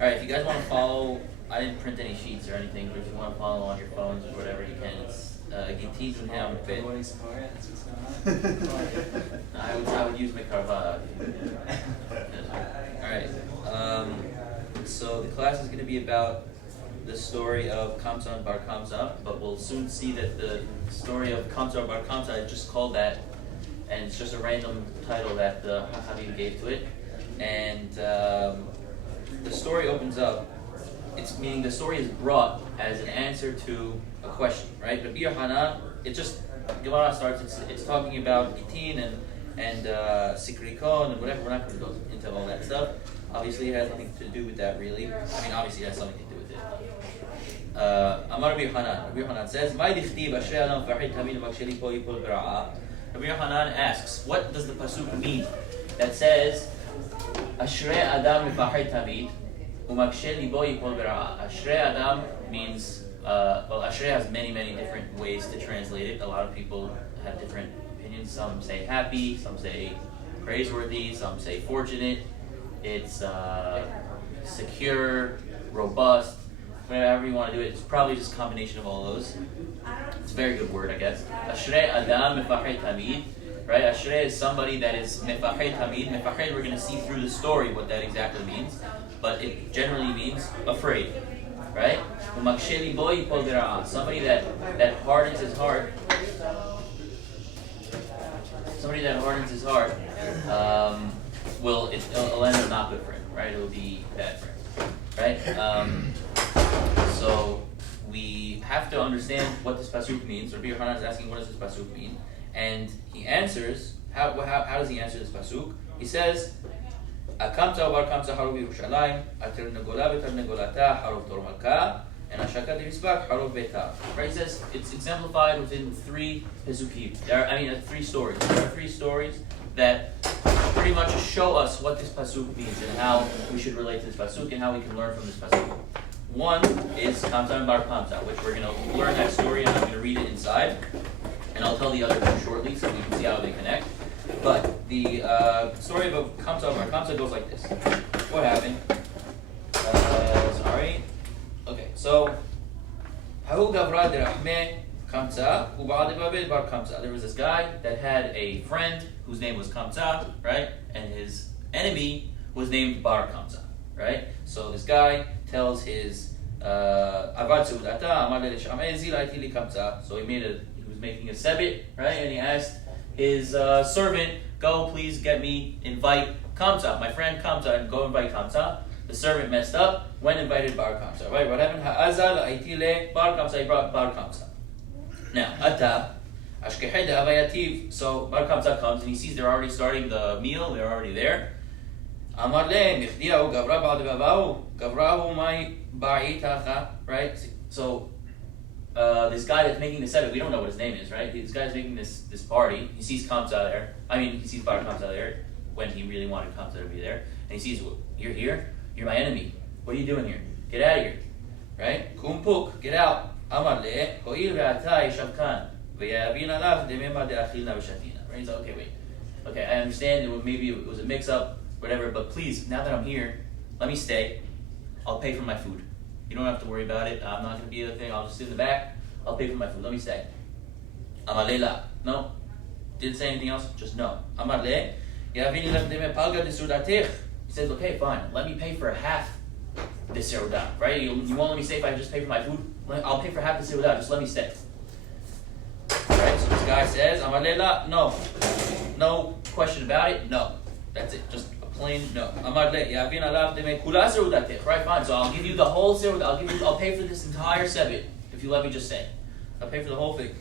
Alright, if you guys want to follow, I didn't print any sheets or anything, but if you want to follow on your phones or whatever, you can. It's Gitin Ham Bit. I would use my karva. Alright, so the class is going to be about the story of Kamtza and Bar Kamtza, but we'll soon see that the story of Kamtza Bar Kamtza is just called that, and it's just a random title that the Habib gave to it. And the story opens up. It's meaning the story is brought as an answer to a question, right? But Bir Hanan, it just Gemara starts. It's talking about Gitin and Sikrikon and whatever. We're not going to go into all that stuff. Obviously, it has nothing to do with that, really. I mean, obviously, it has something to do with it. Amar Rabbi Hanan. Rabbi Hanan says, "My dichtib ashrei adam farhid tamid maksheli po yipol bera'a." Rabbi Hanan asks, what does the pasuk mean that says, "Ashrei adam farhid tamid umaksheli po yipol bera'a"? Ashrei adam means, well, Ashrei has many different ways to translate it. A lot of people have different opinions. Some say happy, some say praiseworthy, some say fortunate. It's secure, robust, whatever you want to do it. It's probably just a combination of all those. It's a very good word, I guess. Ashrei adam mefached tamid, right? Ashrei is somebody that is mefached tamid. Mefached, we're going to see through the story what that exactly means, but it generally means afraid, right? Umaksheli bo yipol bera'a, somebody that hardens his heart. Somebody that hardens his heart, it'll end up not good for him, right? It will be bad for him, right? So we have to understand what this pasuk means. Rabbi Hanan is asking, what does this pasuk mean? And he answers, how does he answer this pasuk? He says, "Kamtza bar Kamtza harov Yerushalayim, ater negola v'tar negolata harov tor malka, and ashaka de'risbak harov beta." Right? He says it's exemplified within three pasukim. Three stories. There are three stories that pretty much show us what this pasuk means and how we should relate to this pasuk and how we can learn from this pasuk. One is Kamtza and Bar Kamtza, which we're going to learn that story and I'm going to read it inside, and I'll tell the other two shortly so we can see how they connect. But the story of Kamtza and Bar Kamtza goes like this. What happened? Okay, so Hahu Gavra derachme Kamtza u'ba'ad bar Kamtza. There was this guy that had a friend whose name was Kamtza, right? And his enemy was named Bar Kamtza, right? So this guy tells his Avad Seudata Amar le'shameh zilaiti li Kamtza. So he was making a sebit, right? And he asked his servant, "Go, please invite Kamtza, my friend Kamtza, and go invite Kamtza." The servant messed up, went and invited Bar Kamtza, right? What happened? Ha'azal la'iti le Bar Kamtza. He brought Bar Kamtza. Now, Ata, Ashkeheda Avayativ. So Bar Kamtza comes and he sees they're already starting the meal, they're already there. Amar le, Michdiahu Gavra Ba'advavu, Gavrahu Mai Ba'itacha, right? So this guy that's making the setup, we don't know what his name is, right? This guy's making this party. He sees Kamtza there. He sees Bar Kamtza there when he really wanted Kamtza to be there. And he sees, "You're here? You're my enemy. What are you doing here? Get out of here." Right? Kumpuk, get out. Amar le, ho'il ve'ata yishavkan, ve'yavin alav demema de'achilna v'shatina. Right? He's like, okay, wait. Okay, I understand maybe it was a mix-up, whatever, but please, now that I'm here, let me stay. I'll pay for my food. You don't have to worry about it. I'm not going to be the thing. I'll just sit in the back. I'll pay for my food. Let me stay. Amar le la. No. Didn't say anything else. Just no. Amar le, yavin alav demema palga de'sudatech. He says, okay, fine. Let me pay for half the seudah, right? You won't let me stay if I just pay for my food? I'll pay for half the seudah. Just let me stay. Right? So this guy says, Amar leila, no. No question about it, no. That's it. Just a plain no. Amar le, yavin alav demei kula seudatech. Right, fine. So I'll give you the whole seudah. I'll pay for this entire sebit if you let me just stay. I'll pay for the whole thing.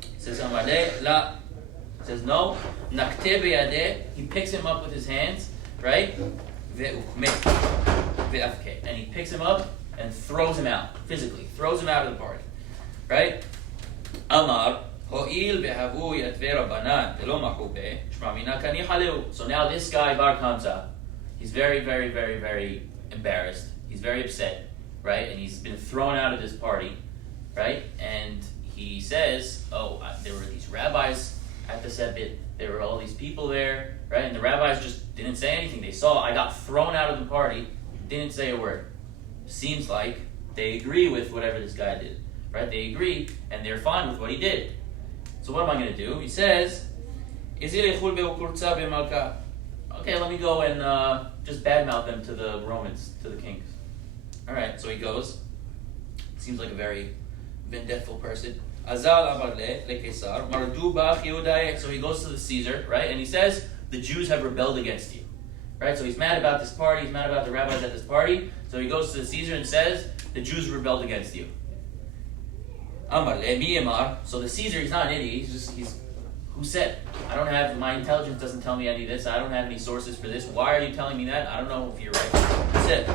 He says, Amar le, la. He says, no. Nakte be'yadeh. He picks him up with his hands. Right? And he picks him up and throws him out, physically. Throws him out of the party. Right? Amar, ho'il behavu yatve rabbanan velo mahube, shma mina kani haleu. So now this guy, Bar Kamtza, he's very, very, very, very embarrassed. He's very upset. Right? And he's been thrown out of this party. Right? And he says, there were these rabbis at the Sebit. There were all these people there, right? And the rabbis just didn't say anything. They saw I got thrown out of the party, didn't say a word. Seems like they agree with whatever this guy did, right? They agree, and they're fine with what he did. So what am I going to do? He says, okay, let me go and just badmouth them to the Romans, to the kings. All right, so he goes. Seems like a very vengeful person. So he goes to the Caesar, right? And he says, the Jews have rebelled against you. Right? So he's mad about this party, he's mad about the rabbis at this party. So he goes to the Caesar and says, the Jews rebelled against you. So the Caesar, he's not an idiot, who said? I don't have, my intelligence doesn't tell me any of this, I don't have any sources for this. Why are you telling me that? I don't know if you're right. That's it.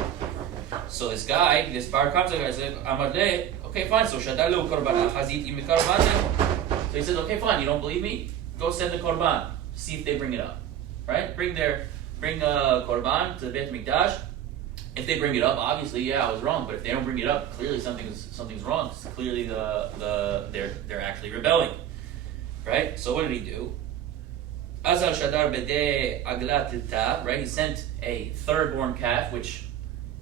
So this guy, this Bar Kamtza guy said, okay, fine, so Shadalu Korban Hazit Imi Korban. So he says, okay, fine, you don't believe me? Go send the Korban, see if they bring it up. Right? Bring Korban to the Beit Mikdash. If they bring it up, obviously, yeah, I was wrong. But if they don't bring it up, clearly something's wrong. Clearly they're actually rebelling. Right? So what did he do? Azal Shadar Bede Aglatita, right? He sent a third-born calf, which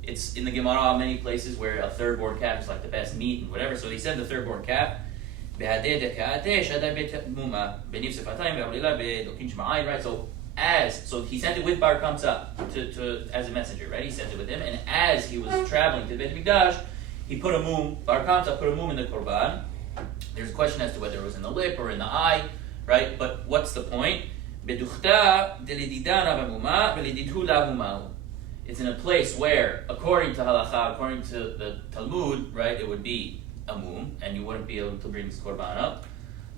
it's in the Gemara many places where a third-born calf is like the best meat and whatever. So he sent the third-born calf. Right? So he sent it with Bar Kamtza to as a messenger, right? He sent it with him, and as he was traveling to Beit Mikdash, he put a mum. Bar Kamtza put a mum in the korban. There's a question as to whether it was in the lip or in the eye, right? But what's the point? It's in a place where, according to halacha, according to the Talmud, right, it would be a mum, and you wouldn't be able to bring this korban up.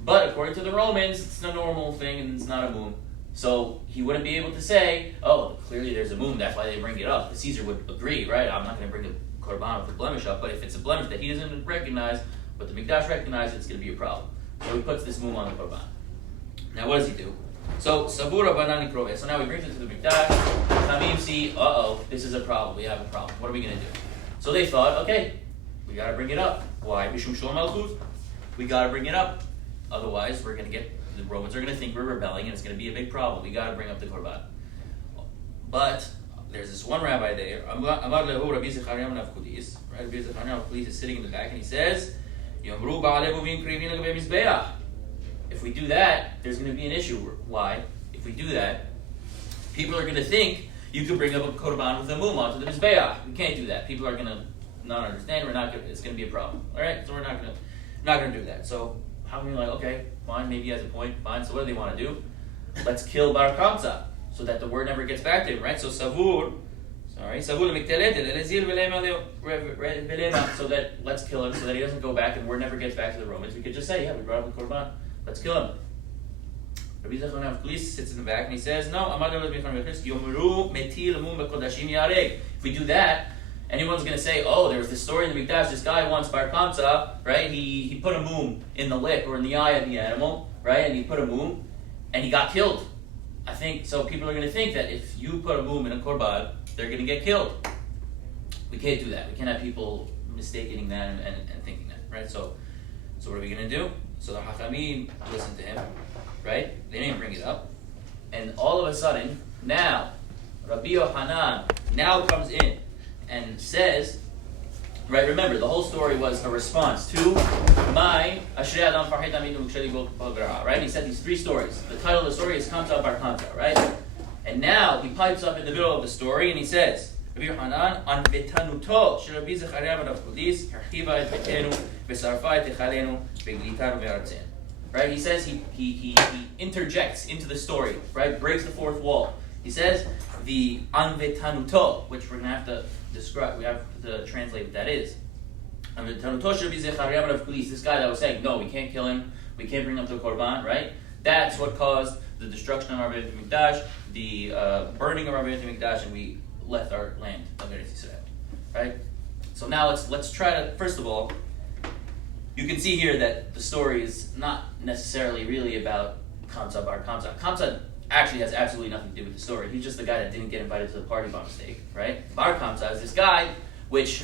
But according to the Romans, it's a normal thing, and it's not a mum. So he wouldn't be able to say, oh, clearly there's a mum, that's why they bring it up. The Caesar would agree, right? I'm not going to bring a korban with a blemish up, but if it's a blemish that he doesn't recognize, but the Mikdash recognizes, it's going to be a problem. So he puts this mum on the korban. Now what does he do? So Sabura Banani Krove. So now he brings it to the Mikdash. Chamim see, this is a problem. We have a problem. What are we going to do? So they thought, okay, we got to bring it up. Why? Mishum Shol Malchut. We got to bring it up. Otherwise, the Romans are going to think we're rebelling, and it's going to be a big problem. We got to bring up the korban. But there's this one rabbi there. Amar lehu Rabbi Zechariah Navkudis. Rabbi Zechariah Navkudis is sitting in the back, and he says, Yomru ba'alevu v'inkrivin l'gabei mizbeach. If we do that, there's going to be an issue. Why? If we do that, people are going to think you could bring up a korban with a mum onto the mizbeach. We can't do that. People are going to not understand. It's going to be a problem. All right, so we're not going to do that. So how can we okay, fine, maybe he has a point. Fine. So what do they want to do? Let's kill Bar Kamtza so that the word never gets back to him. Right. So savur. So that let's kill him so that he doesn't go back and word never gets back to the Romans. We could just say, yeah, we brought up the korban. Let's kill him. Rabbi Zechariah sits in the back and he says, no, if we do that, anyone's going to say, oh, there was this story in the Mikdash, this guy wants Bar Kamtza, right? He put a mum in the lip or in the eye of the animal, right? And he put a mum and he got killed. I think, so people are going to think that if you put a mum in a korban, they're going to get killed. We can't do that. We can't have people mistaking that and thinking that, right? So what are we going to do? So the Hachamim listen to him, right? They didn't bring it up. And all of a sudden, now, Rabbi Yochanan now comes in and says, right, remember, the whole story was a response to my Ashrei Adam Farhet Aminu Uksheli Bagra, right? He said these three stories. The title of the story is Kamtza Bar Kamtza, right? And now he pipes up in the middle of the story and he says, Rabbi Yochanan, an vetanuto shel Rabbi Zechariah ben Avkudis, harchiva et betenu, v'sarfa et echalenu, v'glitanu ve'artzen. Right? He says he interjects into the story, right? Breaks the fourth wall. He says the an vetanuto, which we're gonna have to describe. We have to translate what that is. An vetanuto shel Rabbi Zechariah ben Avkudis. This guy that was saying, no, we can't kill him. We can't bring him to the korban, right? That's what caused the destruction of our Beit Mikdash, the burning of our Beit Mikdash, and we left our land of Eretz Yisrael, right? So now let's try to, first of all, you can see here that the story is not necessarily really about Kamtza Bar Kamtza. Kamtza actually has absolutely nothing to do with the story. He's just the guy that didn't get invited to the party by mistake, right? Bar Kamtza is this guy, which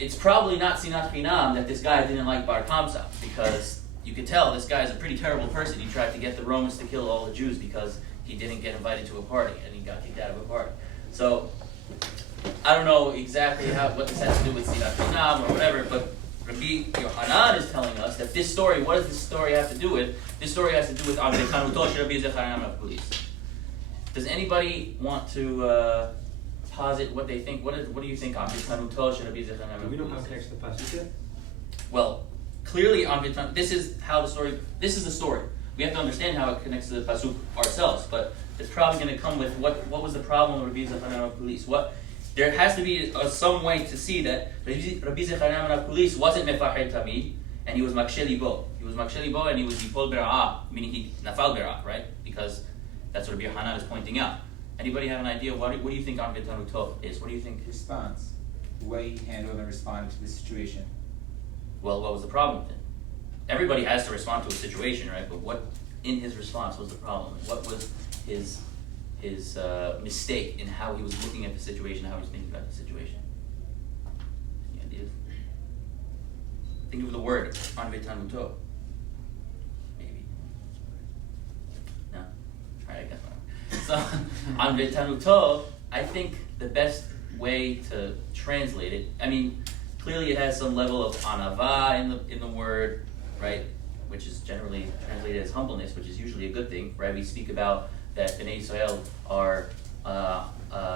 it's probably not sinat chinam that this guy didn't like Bar Kamtza, because you could tell this guy is a pretty terrible person. He tried to get the Romans to kill all the Jews because he didn't get invited to a party and he got kicked out of a party. So I don't know exactly what this has to do with Sirat Chinam or whatever, but Rabbi Yochanan is telling us that this story, what does this story have to do with? This story has to do with Amvetanuto Rabbi Zechanan of police. Does anybody want to posit what they think? What do you think Amvetanuto Rabbi Zechanan of police? Do we know how it connects to the pasuk yet? Well, clearly this is the story. We have to understand how it connects to the pasuk ourselves, but it's probably going to come with what was the problem with Rabbi Zechanan of police? There has to be some way to see that Rabbi Zechanan of police wasn't mefahed tamid, and he was maksheh libo. He was maksheh libo, and he was yipol bera'ah, meaning he nafal bera'ah, right? Because that's what Rabbi Yochanan is pointing out. Anybody have an idea? What do you think Amvetanuto is? What do you think? Response. The way he handled and responded to the situation. Well, what was the problem with it? Everybody has to respond to a situation, right? But what in his response was the problem? What was his mistake in how he was looking at the situation, how he was thinking about the situation? Any ideas? Think of the word Amvetanuto. Maybe. No? Alright, I guess not. So, Amvetanuto, I think the best way to translate it, I mean, clearly it has some level of anava in the word, right? Which is generally translated as humbleness, which is usually a good thing, right? We speak about that Bnei Yisrael are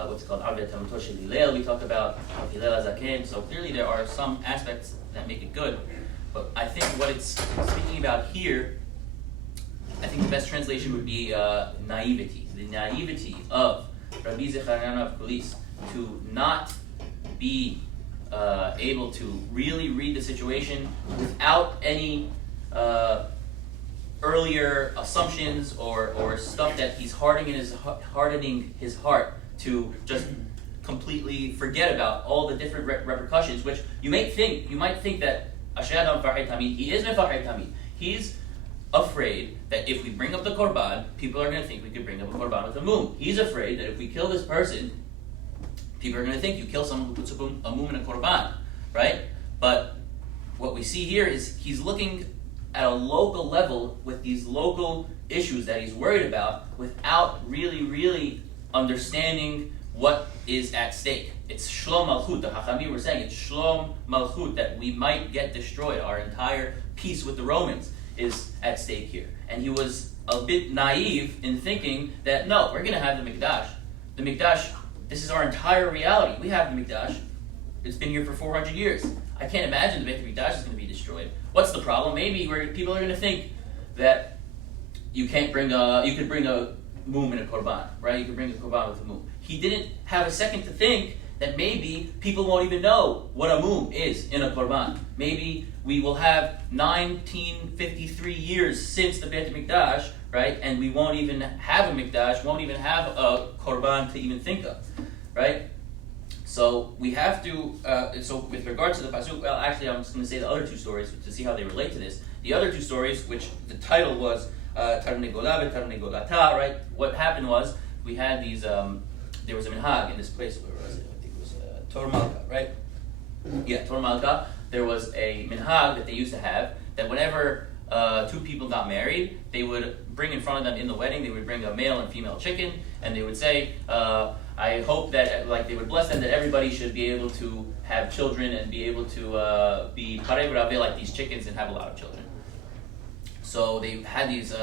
what's called Amvetanuto shel Hillel. We talk about Hillel Hazaken. So clearly there are some aspects that make it good. But I think what it's speaking about here, I think the best translation would be naivety. The naivety of Rabbi Zechanan of Kulis to not be able to really read the situation without any earlier assumptions or stuff that he's hardening his heart to just completely forget about all the different repercussions. Which you might think that Asher Adam Farhei Tamid, he is Mefarhei Tamid. He's afraid that if we bring up the korban, people are going to think we could bring up a korban with a mum. He's afraid that if we kill this person, people are going to think you kill someone who puts up a mum and a korban, right? But what we see here is he's looking at a local level with these local issues that he's worried about without really understanding what is at stake. It's Shlom Malchut. The Hachamim were saying it's Shlom Malchut, that we might get destroyed. Our entire peace with the Romans is at stake here. And he was a bit naive in thinking that, no, we're going to have the Mikdash. The Mikdash, this is our entire reality. We have the Mikdash. It's been here for 400 years. I can't imagine the Beit Mikdash is going to be destroyed. What's the problem? Maybe people are going to think that you could bring a mum and a korban, right? You could bring a korban with a mum. He didn't have a second to think that maybe people won't even know what a mum is in a korban. Maybe we will have 1953 years since the Beit Mikdash, right? And we won't even have a Mikdash, won't even have a korban to even think of, right? So we have to, so with regards to the pasuk, well, actually I'm just going to say the other two stories to see how they relate to this. The other two stories, which the title was Tarnegolah and Tarnegolata, right? What happened was, we had these, there was a minhag in this place, where was it? I think it was Tor Malka, right? Yeah, Tor Malka. There was a minhag that they used to have, that whenever two people got married, they would bring in front of them in the wedding, they would bring a male and female chicken, and they would say, I hope that, like, they would bless them that everybody should be able to have children and be able to be parei v'raveh like these chickens and have a lot of children. So they had these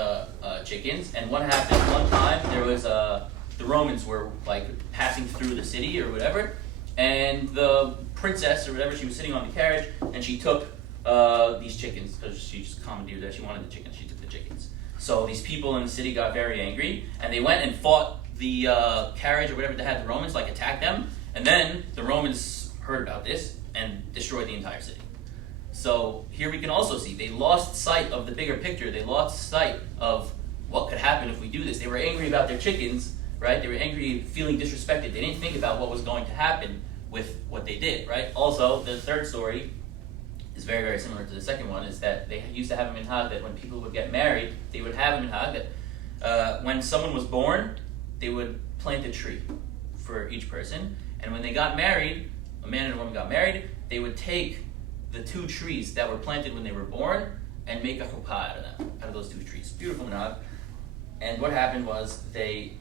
chickens, and what happened one time, there was the Romans were like passing through the city or whatever, and the princess or whatever, she was sitting on the carriage, and she took these chickens, because she just commandeered that she wanted the chickens, she took the chickens. So these people in the city got very angry, and they went and fought the carriage or whatever that had the Romans, like attacked them, and then the Romans heard about this and destroyed the entire city. So here we can also see they lost sight of the bigger picture. They lost sight of what could happen if we do this. They were angry about their chickens, right? They were angry, feeling disrespected. They didn't think about what was going to happen with what they did, right? Also, the third story is very similar to the second one, is that they used to have a minhag that when people would get married, they would have a minhag that when someone was born, they would plant a tree for each person. And when they got married, a man and a woman got married, they would take the two trees that were planted when they were born and make a chuppah out of them, out of those two trees. Beautiful minhag. And what happened was they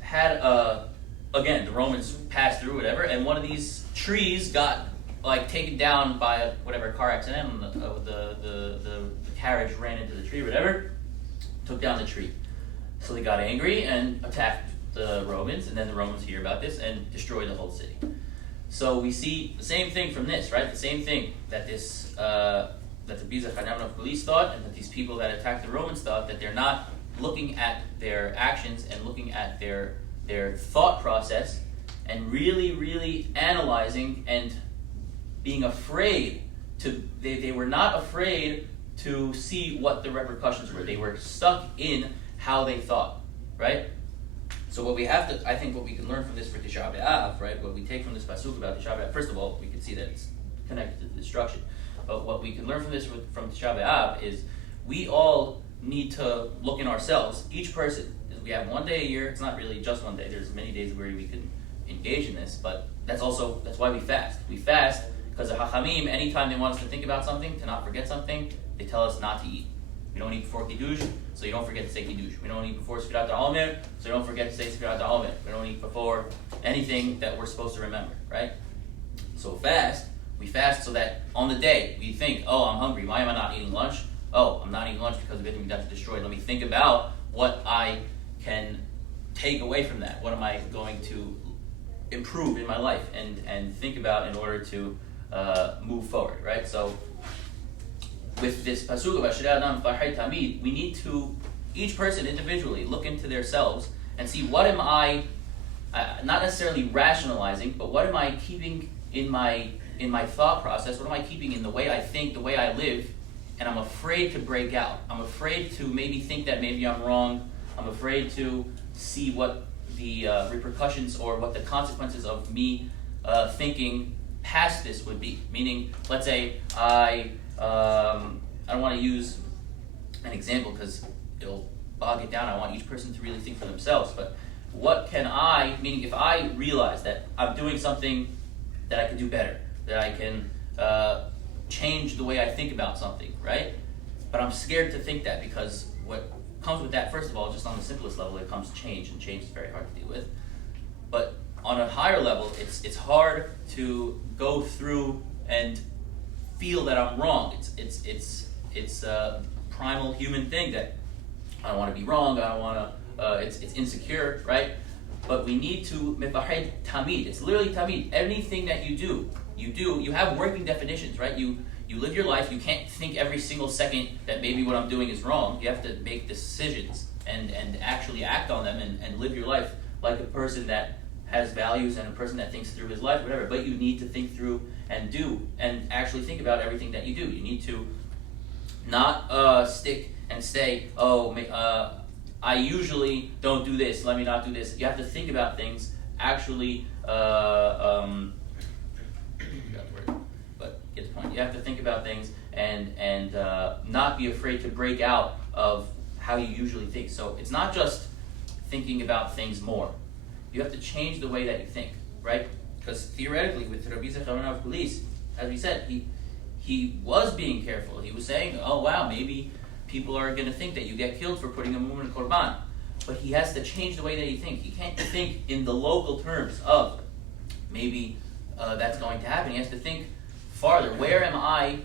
had a again, the Romans passed through, whatever, and one of these trees got like taken down by whatever car accident, and the carriage ran into the tree, whatever, took down the tree. So they got angry and attacked the Romans, and then the Romans hear about this and destroy the whole city. So we see the same thing from this, right? The same thing that this that the Biza Chanam police thought, and that these people that attacked the Romans thought, that they're not looking at their actions and looking at their thought process and really analyzing and being afraid to. They were not afraid to see what the repercussions were. They were stuck in how they thought, right? So what we have to, I think what we can learn from this for Tish'a BeAb, right? What we take from this pasuk about Tish'a BeAb, first of all, we can see that it's connected to the destruction. But what we can learn from this from Tish'a BeAb is we all need to look in ourselves. Each person, we have one day a year. It's not really just one day. There's many days where we can engage in this, but that's why we fast. We fast because the Hachamim, anytime they want us to think about something, to not forget something, they tell us not to eat. We don't eat before Kiddush, so you don't forget to say Kiddush. We don't eat before Sfirat HaOmer, so you don't forget to say Sfirat HaOmer. We don't eat before anything that we're supposed to remember, right? So we fast so that on the day we think, oh, I'm hungry. Why am I not eating lunch? Oh, I'm not eating lunch because of everything that's destroyed. Let me think about what I can take away from that. What am I going to improve in my life and think about in order to move forward, right? So with this pasuk of Ashrei Adam Farhei Tamid, we need to, each person individually, look into themselves and see what am I, not necessarily rationalizing, but what am I keeping in my thought process, what am I keeping in the way I think, the way I live, and I'm afraid to break out. I'm afraid to maybe think that maybe I'm wrong. I'm afraid to see what the repercussions or what the consequences of me thinking past this would be. Meaning, let's say I don't want to use an example because it'll bog it down. I want each person to really think for themselves. But what can I, meaning if I realize that I'm doing something that I can do better, that I can change the way I think about something, right? But I'm scared to think that because what comes with that, first of all, just on the simplest level, it comes change, and change is very hard to deal with. But on a higher level, it's hard to go through and feel that I'm wrong. It's a primal human thing that I don't want to be wrong. I don't want to. It's insecure, right? But we need to mefahed tamid. It's literally tamid. Anything that you do. You have working definitions, right? You live your life. You can't think every single second that maybe what I'm doing is wrong. You have to make decisions and actually act on them and live your life like a person that has values and a person that thinks through his life, whatever. But you need to think through and do and actually think about everything that you do. You need to not stick and say, I usually don't do this, let me not do this. You have to think about things, actually, but get the point. You have to think about things and not be afraid to break out of how you usually think. So it's not just thinking about things more. You have to change the way that you think, right? Because theoretically, with Rabbi Zechariah police, as we said, he was being careful. He was saying, oh wow, maybe people are going to think that you get killed for putting a mu'min in korban. But he has to change the way that he thinks. He can't think in the local terms of maybe that's going to happen. He has to think farther. Where am I,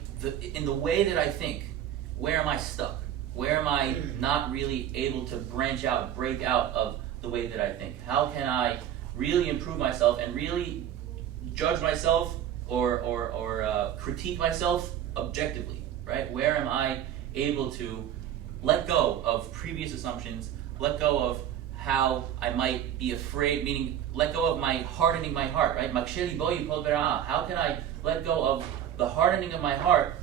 in the way that I think, where am I stuck? Where am I not really able to branch out, break out of the way that I think? How can I really improve myself and really judge myself or critique myself objectively, right? Where am I able to let go of previous assumptions, let go of how I might be afraid, meaning let go of my hardening my heart, right? How can I let go of the hardening of my heart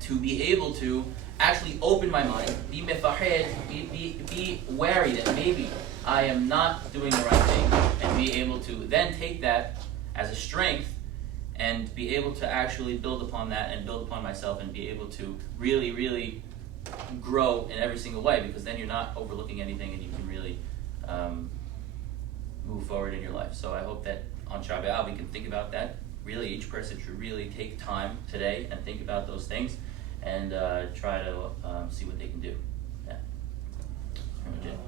to be able to actually open my mind, be mefahed, be wary that maybe I am not doing the right thing, and be able to then take that as a strength and be able to actually build upon that and build upon myself and be able to really, really grow in every single way, because then you're not overlooking anything and you can really move forward in your life. So I hope that on Tish'a BeAb we can think about that. Really, each person should really take time today and think about those things and try to see what they can do. Yeah. That's pretty much it.